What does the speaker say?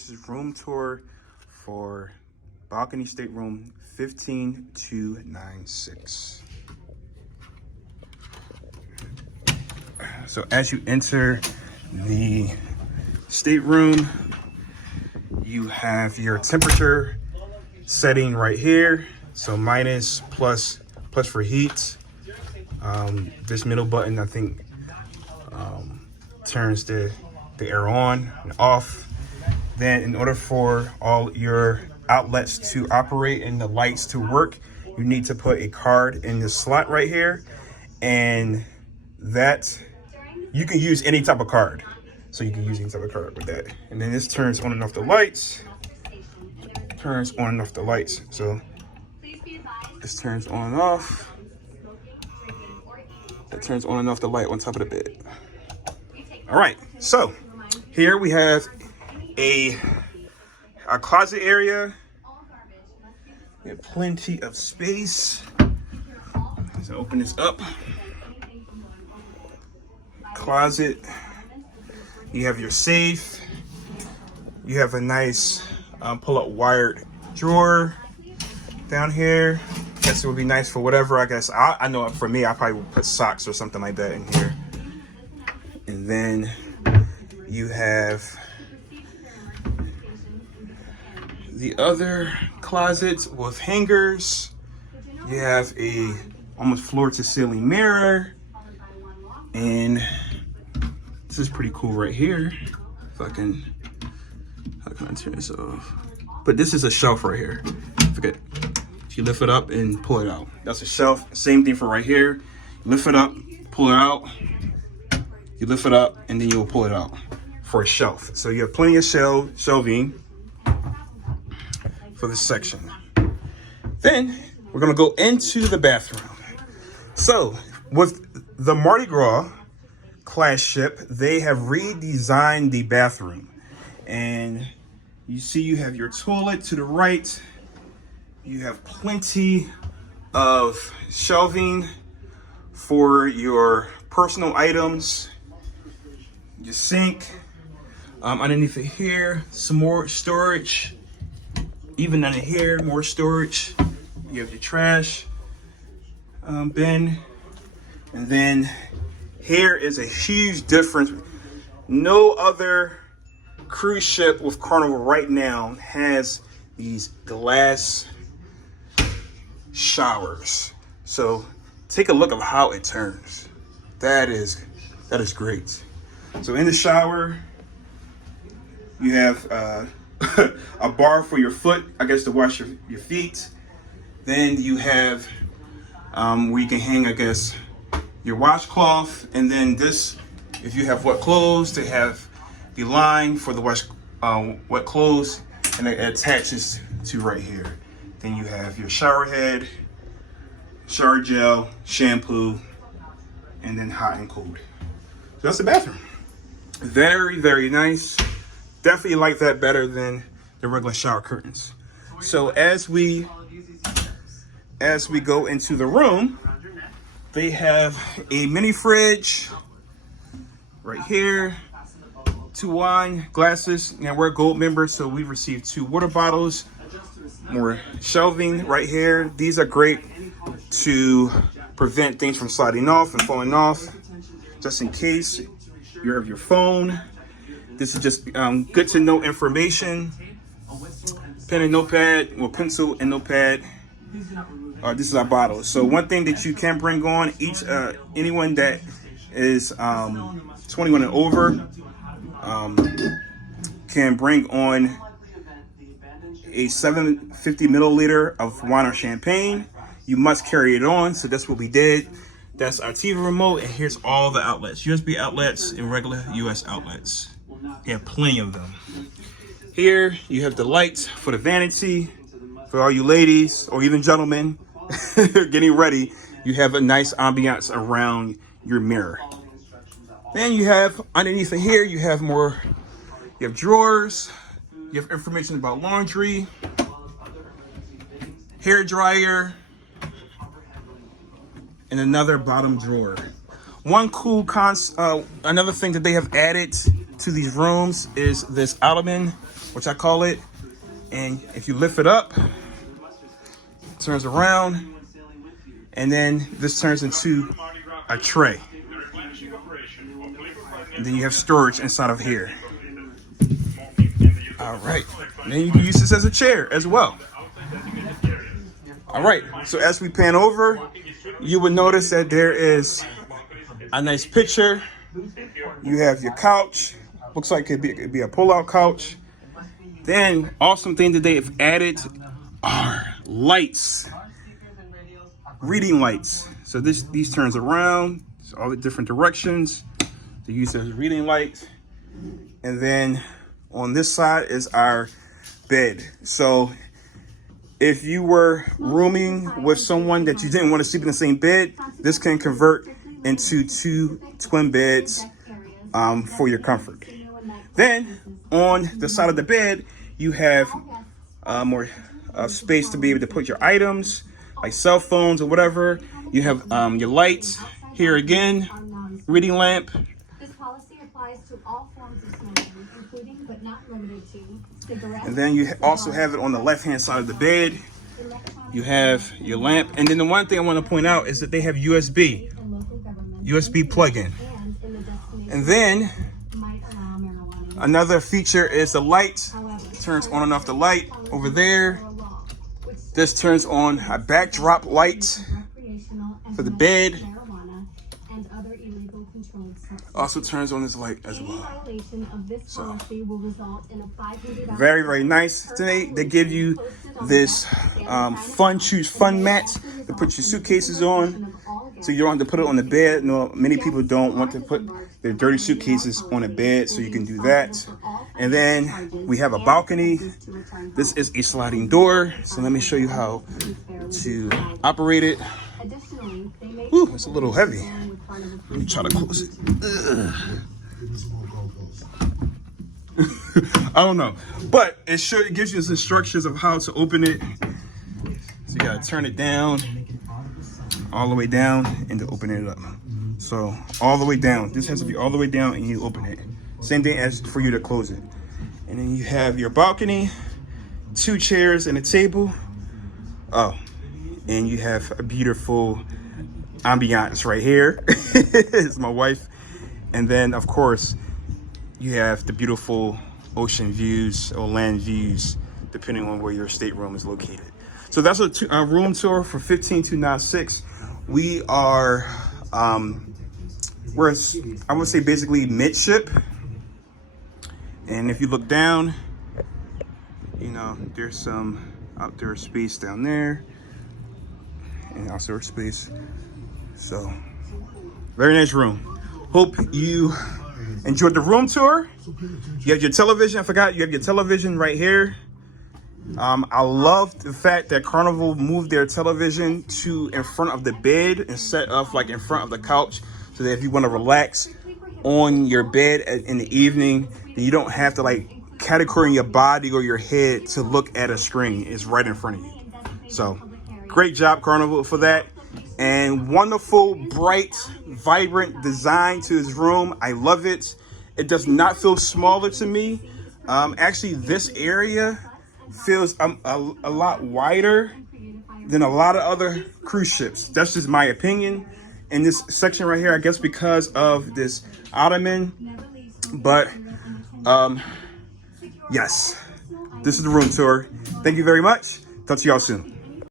This is room tour for balcony stateroom 15296. So as you enter the stateroom, you have your temperature setting right here. So minus, plus for heat. This middle button, I think, turns the air on and off. Then in order for all your outlets to operate and the lights to work, you need to put a card in the slot right here. And that, you can use any type of card. So you can use any type of card with that. And then this turns on and off the lights. Turns on and off the lights. So this turns on and off. That turns on and off the light on top of the bed. All right, so here we have a closet area. We have plenty of space. Let's open this up. Closet. You have your safe. You have a nice pull-up wired drawer down here. I guess it would be nice for whatever. I guess I know for me, I probably would put socks or something like that in here. And then you have the other closet with hangers. You have a almost floor to ceiling mirror. And this is pretty cool right here. If I can, how can I turn this off? But this is a shelf right here. Forget. You lift it up and pull it out. That's a shelf. Same thing for right here. Lift it up, pull it out. You lift it up and then you'll pull it out for a shelf. So you have plenty of shelving for this section. Then we're gonna go into the bathroom. So with the Mardi Gras class ship, they have redesigned the bathroom. And you see you have your toilet to the right. You have plenty of shelving for your personal items. Your sink. Underneath it here, some more storage. Even under here, more storage. You have your trash bin. And then here is a huge difference. No other cruise ship with Carnival right now has these glass showers. So take a look at how it turns. That is great. So in the shower, you have a bar for your foot, I guess, to wash your feet. Then you have where you can hang, I guess, your washcloth. And then this, if you have wet clothes, they have the line for the wet clothes, and it attaches to right here. Then you have your shower head, shower gel, shampoo, and then hot and cold. So that's the bathroom. Very, very nice. Definitely like that better than the regular shower curtains. So as we go into the room, they have a mini fridge right here, 2 wine glasses. Now we're a gold member, so we received 2 water bottles, more shelving right here. These are great to prevent things from sliding off and falling off, just in case you have your phone. This is just good to know information. Pen and notepad, well, pencil and notepad. This is our bottle. So one thing that you can bring on, anyone that is 21 and over can bring on a 750 milliliter of wine or champagne. You must carry it on, so that's what we did. That's our TV remote, and here's all the outlets. USB outlets and regular US outlets. You have plenty of them. Here, you have the lights for the vanity. For all you ladies, or even gentlemen, getting ready, you have a nice ambiance around your mirror. Then you have, underneath of here, you have more, you have drawers. You have information about laundry, hair dryer, and another bottom drawer. One cool another thing that they have added to these rooms is this ottoman, which I call it. And if you lift it up, it turns around, and then this turns into a tray. And then you have storage inside of here. All right. And then you can use this as a chair as well. All right. So as we pan over, you would notice that there is a nice picture. You have your couch. Looks like it could be a pull-out couch. Then, awesome thing that they've added are lights. Reading lights. So these turns around, so all the different directions. They use as reading lights. And then on this side is our bed. So if you were rooming with someone that you didn't want to sleep in the same bed, this can convert into 2 twin beds for your comfort. Then on the side of the bed, you have more space to be able to put your items like cell phones or whatever. You have your lights here again, reading lamp. This policy applies to all forms of smoking, including but not limited to cigarettes. And then you also have it on the left-hand side of the bed. You have your lamp. And then the one thing I want to point out is that they have USB plug-in. And then another feature is the light. Turns on and off the light over there. This turns on a backdrop light for the bed. Also turns on this light as well. So very, very nice. Today they give you this choose fun mat to put your suitcases on, so you don't have to put it on the bed. No, many people don't want to put their dirty suitcases on a bed, so you can do that. And then we have a balcony. This is a sliding door, so let me show you how to operate it. Ooh, it's a little heavy. Let me try to close it. I don't know, but it gives you the instructions of how to open it. So you gotta turn it down, all the way down, and to open it up. So all the way down. This has to be all the way down, and you open it. Same thing as for you to close it. And then you have your balcony, 2 chairs and a table. Oh, and you have a beautiful ambiance right here. It's my wife. And then of course you have the beautiful ocean views or land views, depending on where your stateroom is located. So that's a room tour for 15296. We are we're, I would say, basically midship. And if you look down, you know, there's some outdoor space down there and outdoor space. So very nice room. Hope you enjoyed the room tour. You have your television. I forgot, you have your television right here. I love the fact that Carnival moved their television to in front of the bed instead of like in front of the couch, so that if you want to relax on your bed in the evening, then you don't have to like category your body or your head to look at a screen. It's right in front of you. So great job, Carnival, for that. And wonderful, bright, vibrant design to his room. I love it. It does not feel smaller to me. Actually, this area feels a lot wider than a lot of other cruise ships. That's just my opinion. In this section right here, I guess because of this ottoman. But yes, this is the room tour. Thank you very much. Talk to y'all soon.